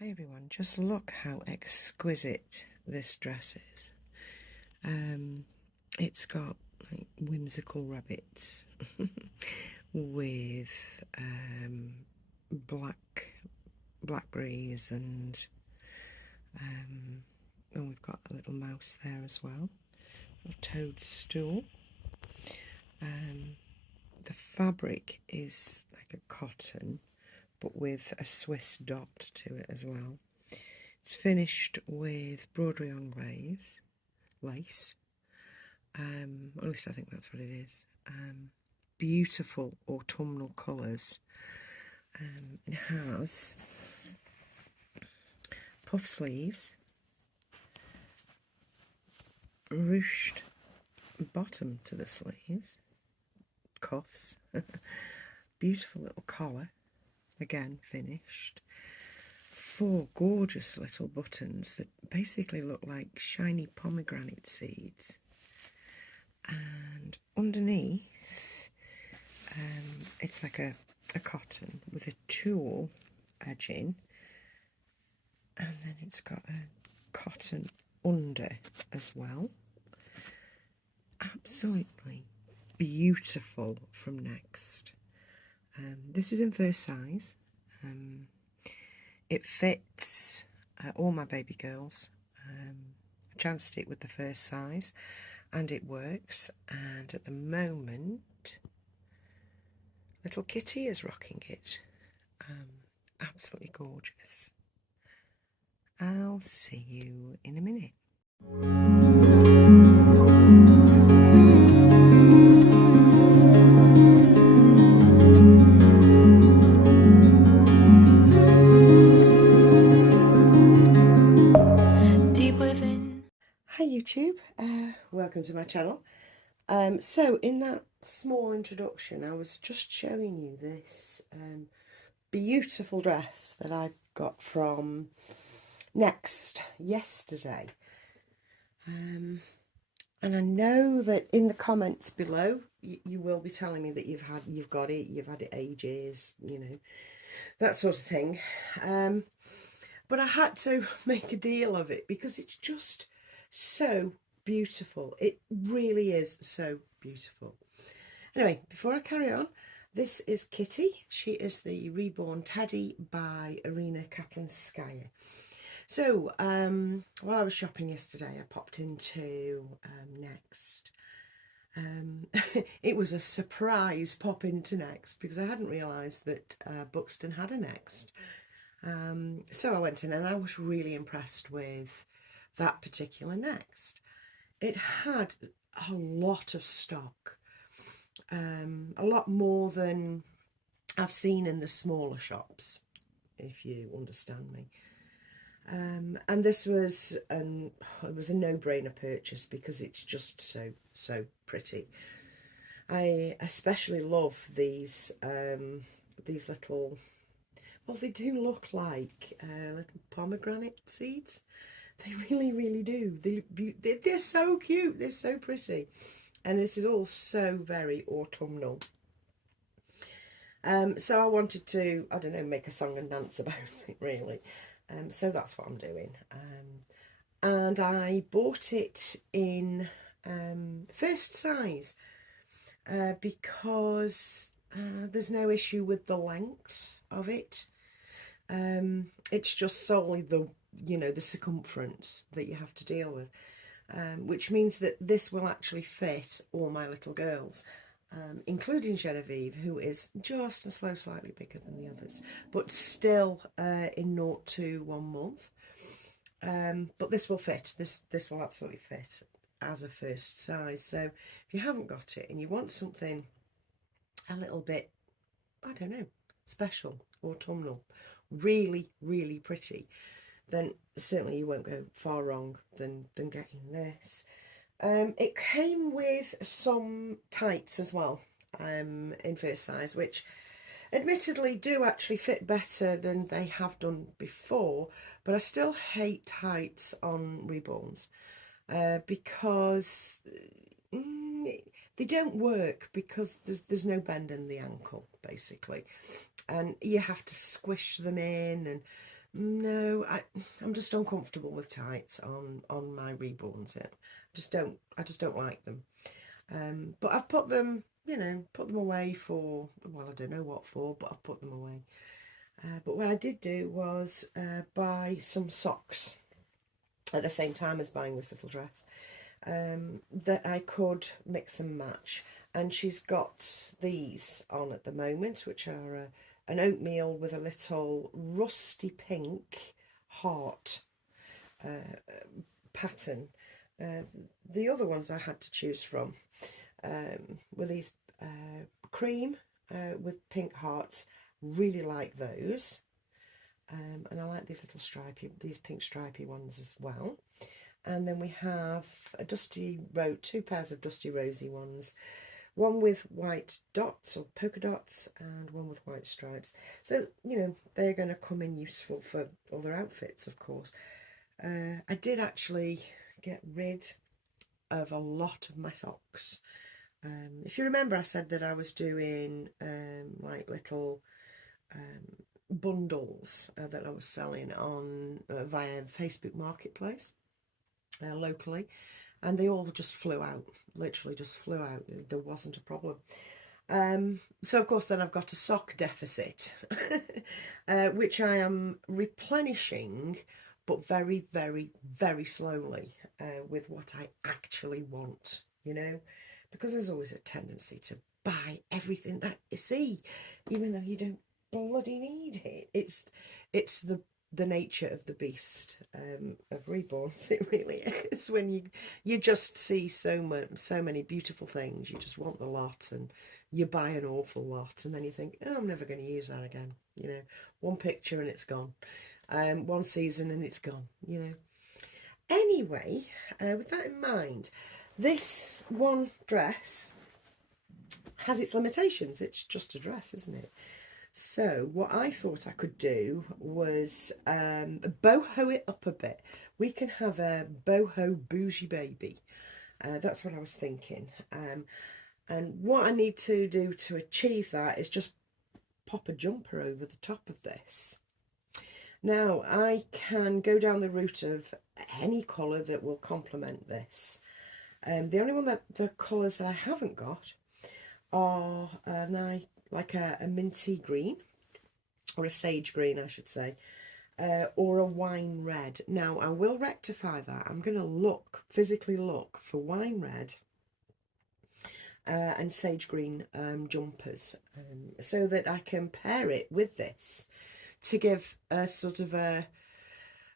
Hi everyone, just look how exquisite this dress is. It's got like whimsical rabbits with blackberries and we've got a little mouse there as well, a toadstool. The fabric is like a cotton but with a Swiss dot to it as well. It's finished with broderie anglaise lace. At least I think that's what it is. Beautiful autumnal colours. It has puff sleeves, ruched bottom to the sleeves, cuffs, beautiful little collar, again finished. 4 gorgeous little buttons that basically look like shiny pomegranate seeds. And underneath, it's like a cotton with a tulle edging, and then it's got a cotton under as well. Absolutely beautiful from Next. This is in first size. It fits all my baby girls. I chanced it with the first size and it works, and at the moment little Kitty is rocking it. Absolutely gorgeous. I'll see you in a minute. Hi YouTube, welcome to my channel. So in that small introduction I was just showing you this beautiful dress that I got from Next yesterday, and I know that in the comments below you will be telling me that you've had it ages, you know, that sort of thing, but I had to make a deal of it because it's just so beautiful. It really is so beautiful. Anyway, before I carry on, this is Kitty. She is the Reborn Teddy by Irina Kaplanskaya. So while I was shopping yesterday, I popped into Next. It was a surprise pop into Next because I hadn't realised that Buxton had a Next. So I went in and I was really impressed with that particular Next. It had a lot of stock, a lot more than I've seen in the smaller shops, if you understand me. And this was it was a no-brainer purchase because it's just so pretty. I especially love these little, well, they do look like little pomegranate seeds. They really do. They're so cute. They're so pretty. And this is all so very autumnal. So I wanted to, I don't know, make a song and dance about it, really. So that's what I'm doing. And I bought it in first size because there's no issue with the length of it. It's just solely the circumference that you have to deal with, which means that this will actually fit all my little girls, including Genevieve, who is just a slightly bigger than the others, but still in 0 to 1 month. But this will fit. This will absolutely fit as a first size. So if you haven't got it and you want something a little bit, I don't know, special, autumnal, really pretty, then certainly you won't go far wrong than getting this. It came with some tights as well, in first size, which admittedly do actually fit better than they have done before, but I still hate tights on Reborns because they don't work because there's no bend in the ankle, basically, and you have to squish them in, and No, I'm just uncomfortable with tights on my Reborns. I just don't like them. But I've put them, put them away for, well, I don't know what for, but I've put them away. But what I did do was buy some socks at the same time as buying this little dress, that I could mix and match. And she's got these on at the moment, which are an oatmeal with a little rusty pink heart pattern. The other ones I had to choose from were these cream with pink hearts. Really like those. And I like these little these pink stripy ones as well. And then we have two pairs of dusty rosy ones, one with white dots or polka dots and one with white stripes. So, they're going to come in useful for other outfits, of course. I did actually get rid of a lot of my socks. If you remember, I said that I was doing like little bundles that I was selling on via Facebook Marketplace locally, and they all just flew out, literally just flew out. There wasn't a problem. So of course then I've got a sock deficit, which I am replenishing, but very, very, very slowly with what I actually want, because there's always a tendency to buy everything that you see, even though you don't bloody need it. It's the nature of the beast of Reborns. It really is. When you just see so many beautiful things, you just want the lot, and you buy an awful lot, and then you think, oh, I'm never going to use that again. One picture and it's gone. One season and it's gone. Anyway, with that in mind, this one dress has its limitations. It's just a dress, isn't it? So what I thought I could do was boho it up a bit. We can have a boho bougie baby. That's what I was thinking. And what I need to do to achieve that is just pop a jumper over the top of this. Now, I can go down the route of any colour that will complement this. The only the colours that I haven't got are like a minty green, or a sage green I should say, or a wine red. Now I will rectify that. I'm going to physically look for wine red and sage green jumpers, so that I can pair it with this to give a sort of a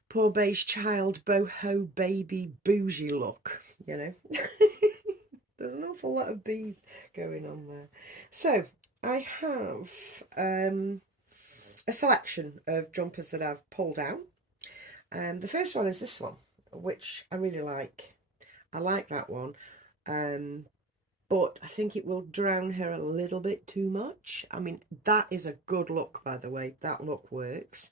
poor beige child boho baby bougie look, There's an awful lot of bees going on there. So I have a selection of jumpers that I've pulled out. The first one is this one, which I really like. I like that one, but I think it will drown her a little bit too much. I mean, that is a good look, by the way. That look works.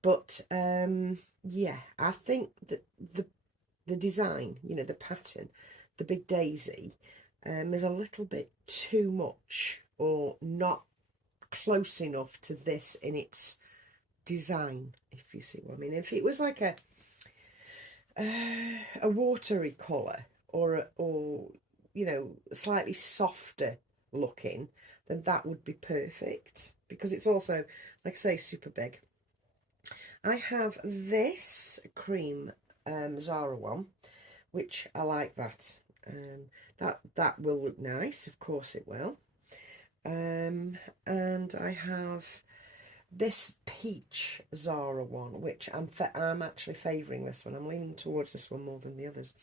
But yeah, I think that the design, the pattern, the big daisy, is a little bit too much, or not close enough to this in its design, if you see what I mean. If it was like a watery colour, or slightly softer looking, then that would be perfect, because it's also, like I say, super big. I have this cream Zara one, which I like that. That will look nice, of course it will. And I have this peach Zara one, which I'm actually favouring this one. I'm leaning towards this one more than the others.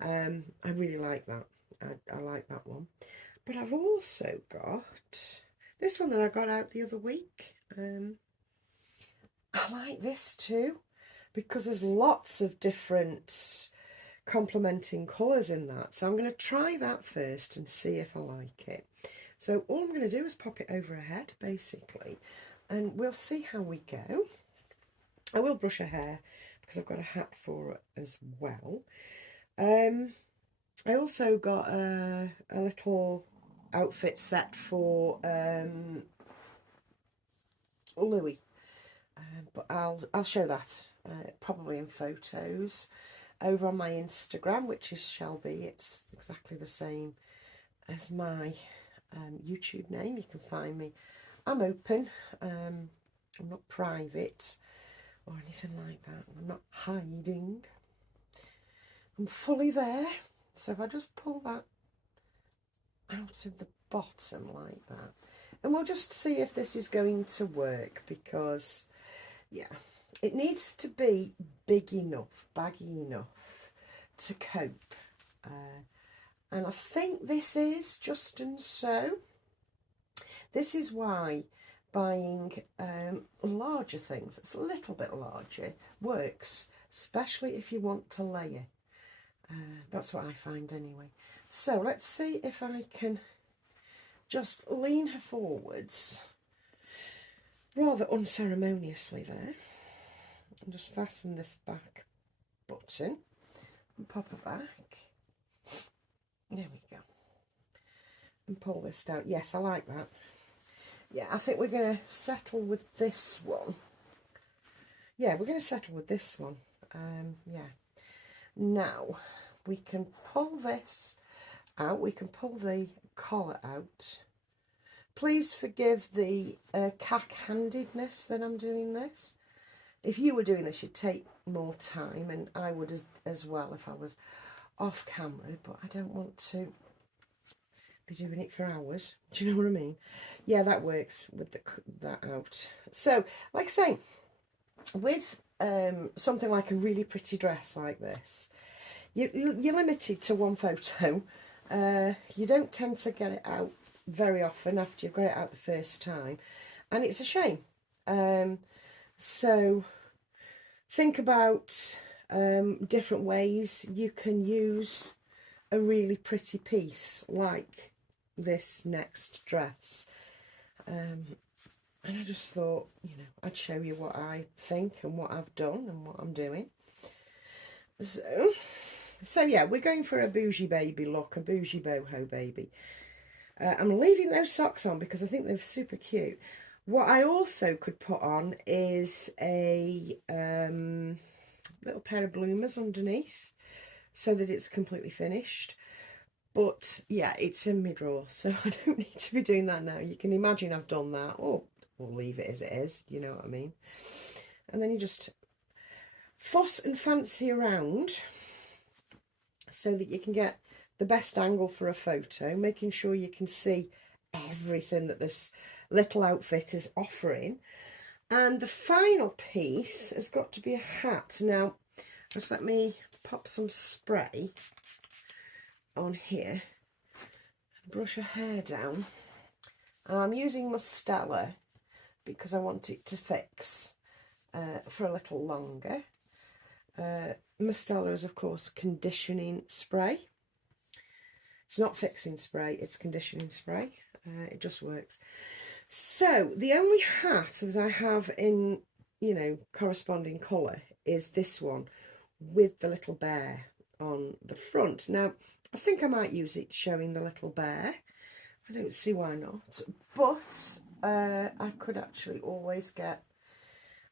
I really like that. I like that one. But I've also got this one that I got out the other week. I like this too, because there's lots of different complementing colours in that. So I'm going to try that first and see if I like it. So all I'm going to do is pop it over her head, basically, and we'll see how we go. I will brush her hair because I've got a hat for it as well. I also got a little outfit set for Louis. but I'll show that probably in photos over on my Instagram, which is Shelby. It's exactly the same as my YouTube name. You can find me. I'm open. I'm not private or anything like that. I'm not hiding. I'm fully there. So if I just pull that out of the bottom like that, and we'll just see if this is going to work, because yeah, it needs to be big enough, baggy enough to cope. And I think this is just and so. This is why buying larger things, it's a little bit larger, works, especially if you want to layer. That's what I find anyway. So let's see if I can just lean her forwards rather unceremoniously there, and just fasten this back button and pop her back. There we go. And pull this down. Yes, I like that. Yeah, I think we're going to settle with this one. Yeah, we're going to settle with this one. Yeah. Now, we can pull this out. We can pull the collar out. Please forgive the cack-handedness that I'm doing this. If you were doing this, you'd take more time, and I would as well if I was off camera, but I don't want to be doing it for hours. Do you know what I mean? Yeah, that works with that out. So, like I say, with something like a really pretty dress like this, you're limited to one photo. You don't tend to get it out very often after you've got it out the first time, and it's a shame. So think about different ways you can use a really pretty piece like this next dress. And I just thought, you know, I'd show you what I think and what I've done and what I'm doing. So yeah, we're going for a bougie baby look, a bougie boho baby. I'm leaving those socks on because I think they're super cute. What I also could put on is a little pair of bloomers underneath, so that it's completely finished. But yeah, it's in my drawer, so I don't need to be doing that now. You can imagine I've done that. Oh, we'll leave it as it is, you know what I mean. And then you just fuss and fancy around so that you can get the best angle for a photo, making sure you can see everything that this little outfit is offering. And the final piece has got to be a hat. Now, just let me pop some spray on here and brush her hair down. And I'm using Mustela because I want it to fix for a little longer. Mustela is, of course, conditioning spray. It's not fixing spray, it's conditioning spray. It just works. So the only hat that I have in, you know, corresponding colour is this one with the little bear on the front. Now, I think I might use it showing the little bear. I don't see why not. But I could actually always get...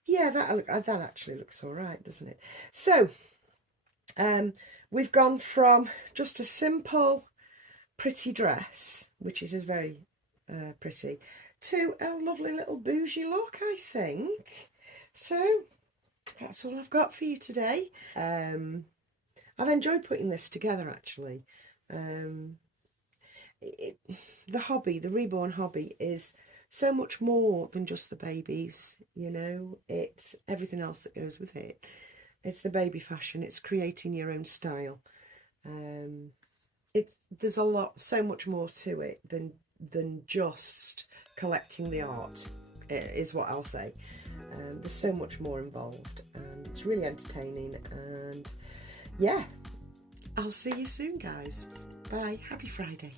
Yeah, that actually looks all right, doesn't it? So, we've gone from just a simple, pretty dress, which is very pretty, to a lovely little bougie look, I think. So, that's all I've got for you today. I've enjoyed putting this together, actually. The hobby, the Reborn hobby, is so much more than just the babies, you know. It's everything else that goes with it. It's the baby fashion. It's creating your own style. There's a lot, so much more to it than just collecting the art, is what I'll say. There's so much more involved, and it's really entertaining. And yeah, I'll see you soon, guys. Bye. Happy Friday.